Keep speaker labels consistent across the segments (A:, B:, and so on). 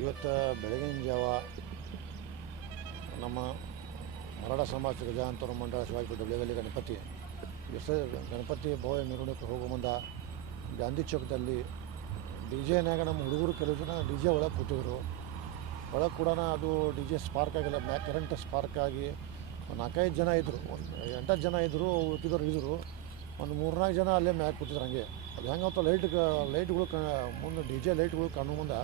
A: ಇವತ್ತು ಬೆಳಗಿನ ಜಾವ ನಮ್ಮ ಮರಾಠ ಸಮಾಜ ಗಜಾಂತರ ಮಂಡಳ ಶಿವಾಜಿ ಗಣಪತಿ ವಿಸ ಗಣಪತಿ ಭವ್ಯ ಮೆರವಣಿಗೆ ಹೋಗುವ ಮುಂದ ಗಾಂಧಿ ಚೌಕದಲ್ಲಿ ಡಿ ಜೆನಾಗ ನಮ್ಮ ಹುಡುಗರು ಕೆಲವು ಜನ ಡಿ ಜೆ ಒಳಗೆ ಕೂತಿದ್ರು. ಒಳಗೆ ಕೂಡ ಅದು ಡಿ ಜೆ ಸ್ಪಾರ್ಕ್ ಆಗಿಲ್ಲ, ಮ್ಯಾ ಕರೆಂಟ್ ಸ್ಪಾರ್ಕ್ ಆಗಿ ಒಂದು ನಾಲ್ಕೈದು ಜನ ಇದ್ದರು ಒಂದು ಎಂಟತ್ತು ಜನ ಇದ್ದರು ಕೂತಿದ್ರು ಇದ್ದರು ಒಂದು ಮೂರ್ನಾಲ್ಕು ಜನ ಅಲ್ಲೇ ಮ್ಯಾಕ್ ಕೂತಿದ್ರು ಹಂಗೆ. ಅದು ಹೆಂಗತ್ತ ಲೈಟ್ ಲೈಟ್ಗಳು ಕ ಮುಂದೆ ಡಿ ಜೆ ಲೈಟ್ಗಳು ಕಾಣೋ ಮುಂದೆ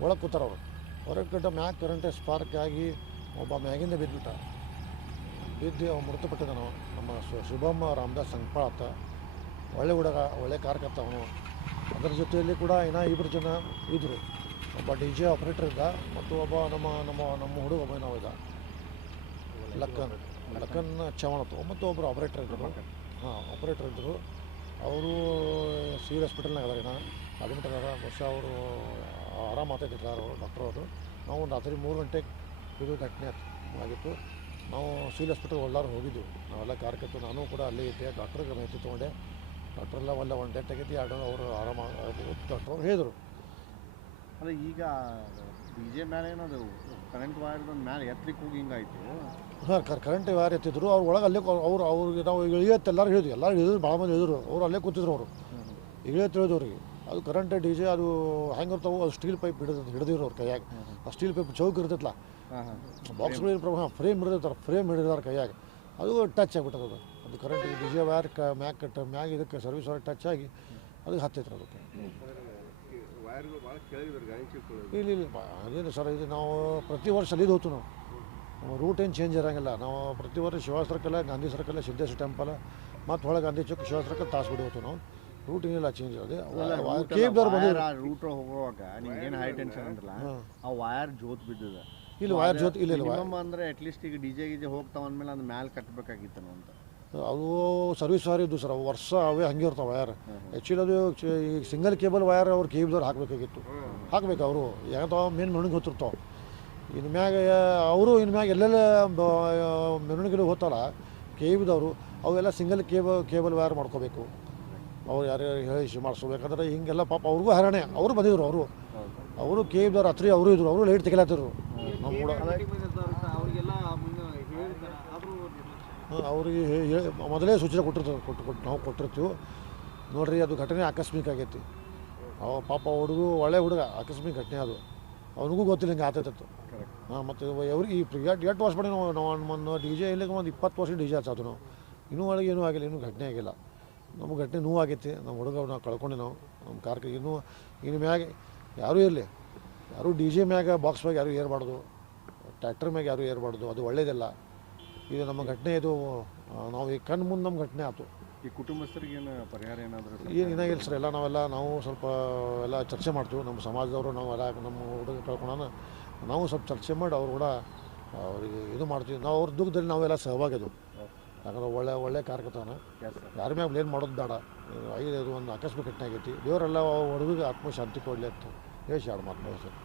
A: ಒಳಗೆ ಕೂತಾರ ಅವರು. ಹೊರಗೆ ಕಟ್ಟ ಮ್ಯಾಕ್ ಕರೆಂಟ್ ಸ್ಪಾರ್ಕ್ ಆಗಿ ಒಬ್ಬ ಮ್ಯಾಗಿಂದ ಬಿದ್ದುಬಿಟ್ಟ ಬಿದ್ದು ಅವ್ನು ಮೃತಪಟ್ಟಿದ್ದ ನಾವು ನಮ್ಮ ಶುಭಮ್ಮ ರಾಮದಾಸ್ ಸಂಕಪಾಳ ಅಂತ. ಒಳ್ಳೆ ಹುಡುಗ ಒಳ್ಳೆ ಕಾರ್ಕತ್ತ ಅವನು. ಅದರ ಜೊತೆಯಲ್ಲಿ ಕೂಡ ಇನ್ನೂ ಇಬ್ಬರು ಜನ ಇದ್ದರು ಒಬ್ಬ ಡಿ ಜೆ ಆಪ್ರೇಟರ್ ಇದ್ದ ಮತ್ತು ಒಬ್ಬ ನಮ್ಮ ನಮ್ಮ ನಮ್ಮ ಹುಡುಗ ಒಬ್ಬ ನಾವು ಇದ್ದ ಲಕ್ಕನ್ ಲಕ್ಕನ್ ಚವಣ ಮತ್ತು ಒಬ್ಬರು ಆಪ್ರೇಟರ್ ಇದ್ದರು ಹಾಂ ಆಪ್ರೇಟರ್ ಇದ್ದರು ಅವರು ಸಿ ಹಾಸ್ಪಿಟಲ್ನಾಗ ಅದಾರ ಏನೋ ಅಡ್ಮಿಟ್ ಅದಾರ ವರ್ಷ ಅವರು ಆರಾಮ ಆಗ್ತೈತಿಲ್ಲ ಅವರು ಡಾಕ್ಟರ್ ಅವರು. ನಾವು ಒಂದು ರಾತ್ರಿ ಮೂರು ಗಂಟೆಗೆ ಇದು ಘಟನೆ ಆಗಿತ್ತು. ನಾವು ಸಿವಿಲ್ ಹಾಸ್ಪಿಟಲ್ ಒಳ್ಳಾರು ಹೋಗಿದ್ದೆವು ನಾವೆಲ್ಲ ಕಾರ್ಕತ್ತು ನಾನು ಕೂಡ ಅಲ್ಲೇ ಇದ್ದೆ. ಡಾಕ್ಟ್ರಿಗೆ ಮಾಹಿತಿ ತೊಗೊಂಡೆ. ಡಾಕ್ಟ್ರೆಲ್ಲ ಒಳ್ಳೆ ಒಂದು ಡೇ ತೆಗೆದು ಎರಡು ಅವರು ಆರಾಮ ಡಾಕ್ಟರ್ ಅವ್ರು ಹೇಳಿದರು.
B: ಅದೇ ಈಗ ಬಿ ಜೆ ಮೇಲೆ ಏನದು ಕರೆಂಟ್ ವೈರ್ದ ಮೇಲೆ ಎತ್ತಲಿಕ್ಕೆ ಹೋಗಿ ಹಿಂಗಾಯಿತು.
A: ಹಾಂ ಕರ್ ಕರೆಂಟ್ ವೈರ್ ಎತ್ತಿದ್ರು. ಅವ್ರು ಒಳಗೆ ಅಲ್ಲೇ ಅವ್ರು ಅವ್ರಿಗೆ ನಾವು ಇಳಿಯತ್ತೆ ಎಲ್ಲರೂ ಹೇಳಿದ್ವಿ. ಎಲ್ಲರೂ ಹೇಳಿದ್ರು ಭಾಳ ಮಂದಿ ಹೇಳಿದ್ರು. ಅವ್ರು ಅಲ್ಲೇ ಕೂತಿದ್ರು ಅವರು. ಇಳಿಯತ್ತೆ ಹೇಳಿದ್ರು ಅವ್ರಿಗೆ. ಅದು ಕರೆಂಟ್ ಡಿ ಜೆ ಅದು ಹೆಂಗೆ ಇರ್ತಾವೆ ಅದು ಸ್ಟೀಲ್ ಪೈಪ್ ಹಿಡಿದು ಹಿಡಿದಿರೋ ಅವ್ರ ಕೈಯಾಗ. ಆ ಸ್ಟೀಲ್ ಪೈಪ್ ಚೌಕ್ ಇರ್ತೈತಲ್ಲ ಬಾಕ್ಸ್ಗಳು ಪ್ರಭಾವ ಫ್ರೇಮ್ ಹಿಡಿದಿರ್ತಾರೆ ಫ್ರೇಮ್ ಹಿಡಿದಾರ ಕೈಯಾಗ. ಅದು ಟಚ್ ಆಗಿಬಿಟ್ಟದ ಅದು ಅದು ಕರೆಂಟ್ ಡಿ ಜೆ ವೈರ್ ಕ ಮ್ಯಾಕ್ ಕಟ್ ಮ್ಯಾಗ್ ಇದಕ್ಕೆ ಸರ್ವಿಸ್ ವೈರ್ ಟಚ್ ಆಗಿ ಅದಕ್ಕೆ ಹತ್ತೈತ್ರಿ ಅದಕ್ಕೆ. ಇಲ್ಲ ಇಲ್ಲ ಅದೇನು ಸರ್ ಇದು ನಾವು ಪ್ರತಿ ವರ್ಷ ಅಲ್ಲಿದ್ದು ಹೋತು ನಾವು. ನಮ್ಮ ರೂಟ್ ಏನು ಚೇಂಜ್ ಇರೋಂಗಿಲ್ಲ. ನಾವು ಪ್ರತಿ ವರ್ಷ Shiva circle Gandhi circle Siddeshwara temple ಮತ್ತು ಒಳಗೆ ಗಾಂಧಿ ಚೌಕ್ ಶಿವ ಸರ್ಕಲ್ ತಾಸ್ಬಿಡಿ ಹೋಗ್ತು ನಾವು. ರೂಟ್ ಏನಿಲ್ಲ ಚೇಂಜ್ ಅದೇ ಕೇಬ್ದವ್ರು ಬಂದಿದ್ರು.
B: ರೂಟ್ ಹೋಗುವಾಗ ನಿಮ್ಗೆ ಏನು ಹೈ ಟೆನ್ಷನ್ ಅಂದ್ರಲ್ಲ ಆ ವೈರ್ ಜೋತ್ ಬಿದ್ದಿದೆ.
A: ಇಲ್ಲಿ ವೈರ್ ಜೋತ್ ಇಲ್ಲ ಇಲ್ಲ
B: ಅಂದ್ರೆ ಅಟ್ ಅಟ್ಲೀಸ್ಟ್ ಈಗ ಡಿ ಜೆ ಗಿಜೆ ಹೋಗ್ತಾವ ಅಂದ್ಮೇಲೆ ಅದು ಮ್ಯಾಲ್ ಕಟ್ಟಬೇಕಾಗಿತ್ತು ಅಂತ.
A: ಅದು ಸರ್ವಿಸ್ ವೈರ್ ಇದ್ದು ಸರ್ ವರ್ಷ ಅವೇ ಹಂಗೆ ಇರ್ತಾವೆ ವೈರ್ ಆ್ಯಕ್ಚುಲಿ ಅದು ಸಿಂಗಲ್ ಕೇಬಲ್ ವೈರ್ ಅವ್ರು ಕೇಬ್ದವ್ರು ಹಾಕಬೇಕಾಗಿತ್ತು. ಹಾಕ್ಬೇಕು ಅವರು. ಯಾಕಂದ್ರೆ ಮೇನ್ ಮೆಣಗಿ ಹೊತ್ತಿರ್ತಾವೆ. ಇನ್ನು ಮ್ಯಾಗ ಅವರು ಇನ್ನು ಮ್ಯಾಗ ಎಲ್ಲೆಲ್ಲ ಮೆರವಣಿಗೆ ಹೋಗ್ತಾರ ಕೇಬಿದವರು ಅವೆಲ್ಲ ಸಿಂಗಲ್ ಕೇಬಲ್ ಕೇಬಲ್ ವೈರ್ ಮಾಡ್ಕೋಬೇಕು. ಅವ್ರು ಯಾರ್ಯಾರು ಹೇಳಿ ಮಾಡಿಸ್ಬೇಕಂದ್ರೆ ಹಿಂಗೆಲ್ಲ ಪಾಪ ಅವ್ರಿಗೂ ಹೈರಾಣೆ. ಅವರು ಬಂದಿದ್ರು ಅವರು. ಅವರು ಕೇಬ್ದವ್ರು ರಾತ್ರಿ ಅವರು ಇದ್ರು. ಅವರು ಲೈಟ್ ತೆಗಿಲತ್ತಿದ್ರು ನಮ್ಮ ಕೂಡ ಅವ್ರಿಗೆ ಮೊದಲೇ ಸೂಚನೆ ಕೊಟ್ಟಿರ್ತಾರೆ. ಕೊಟ್ಟು ಕೊಟ್ಟು ನಾವು ಕೊಟ್ಟಿರ್ತೀವಿ. ನೋಡ್ರಿ ಅದು ಘಟನೆ ಆಕಸ್ಮಿಕ ಆಗೈತಿ. ಅವ ಪಾಪ ಹುಡುಗ ಒಳ್ಳೆ ಹುಡುಗ. ಆಕಸ್ಮಿಕ ಘಟನೆ ಅದು. ಅವನಿಗೂ ಗೊತ್ತಿಲ್ಲ ಹಿಂಗೆ ಆತೈತತ್ತು ಹಾಂ ಮತ್ತು ಅವ್ರಿಗೆ ಈ ಎಷ್ಟು ಎಟ್ ವರ್ಷ ಮಾಡಿ ನಾವು ನಾವು ಒಂದು ಡಿ ಜೆ ಇಲ್ಲಿಗೆ ಒಂದು ಇಪ್ಪತ್ತು ವರ್ಷ ಡಿ ಜೆ ಹಚ್ಚಾತು ನಾವು. ಇನ್ನೂ ಒಳಗೆ ಏನೂ ಆಗಿಲ್ಲ. ಇನ್ನೂ ಘಟನೆ ಆಗಿಲ್ಲ. ನಮಗೆ ಘಟನೆ ನೋವು ಆಗೈತಿ ನಮ್ಮ ಹುಡುಗ ನಾವು ಕಳ್ಕೊಂಡು ನಾವು ನಮ್ಮ ಕಾರ್ಕ ಇನ್ನೂ ಇನ್ನು ಮ್ಯಾಗ ಯಾರೂ ಇರಲಿ. ಯಾರೂ ಡಿ ಜೆ ಮ್ಯಾಗ ಬಾಕ್ಸ್ ಮ್ಯಾಗ ಯಾರೂ ಏರ್ಬಾರ್ದು ಟ್ರ್ಯಾಕ್ಟರ್ ಮ್ಯಾಗ ಯಾರೂ ಏರ್ಬಾರ್ದು ಅದು ಒಳ್ಳೇದಿಲ್ಲ. ಇದು ನಮ್ಮ ಘಟನೆ ಇದು ನಾವು ಈ ಕಣ್ಣು ಮುಂದೆ ನಮ್ಮ ಘಟನೆ ಆಯ್ತು
B: ಈ ಕುಟುಂಬಸ್ಥರಿಗೆ ಏನು ಪರಿಹಾರ ಏನಾದರೂ
A: ಏನು ಏನಾಗಿಲ್ಲ ಸರ್ ಎಲ್ಲ ನಾವೆಲ್ಲ ನಾವು ಸ್ವಲ್ಪ ಎಲ್ಲ ಚರ್ಚೆ ಮಾಡ್ತೀವಿ. ನಮ್ಮ ಸಮಾಜದವರು ನಾವೆಲ್ಲ ನಮ್ಮ ಹುಡುಗ ಕಳ್ಕೊಳ ನಾವು ಸ್ವಲ್ಪ ಚರ್ಚೆ ಮಾಡಿ ಅವ್ರು ಕೂಡ ಅವರಿಗೆ ಇದು ಮಾಡ್ತೀವಿ. ನಾವು ಅವ್ರ ದುಃಖದಲ್ಲಿ ನಾವೆಲ್ಲ ಸಹಭಾಗಿದ್ವು. ಯಾಕಂದ್ರೆ ಒಳ್ಳೆ ಒಳ್ಳೆ ಕಾರ್ಯಕರ್ತನ ಯಾರ ಮ್ಯಾಗ ಬ್ಲೇಮ್ ಮಾಡೋದು ಬೇಡ. ಐದು ಒಂದು ಆಕಸ್ಮಿಕ ಘಟನೆ ಆಗೈತಿ ದೇವರೆಲ್ಲ ಹುಡುಗಿಗೆ ಆತ್ಮಶಾಂತಿ ಕೊಡಲಿ ಅಂತ ಹೇಳಿ ಎರಡು ಮಾತು ಸರ್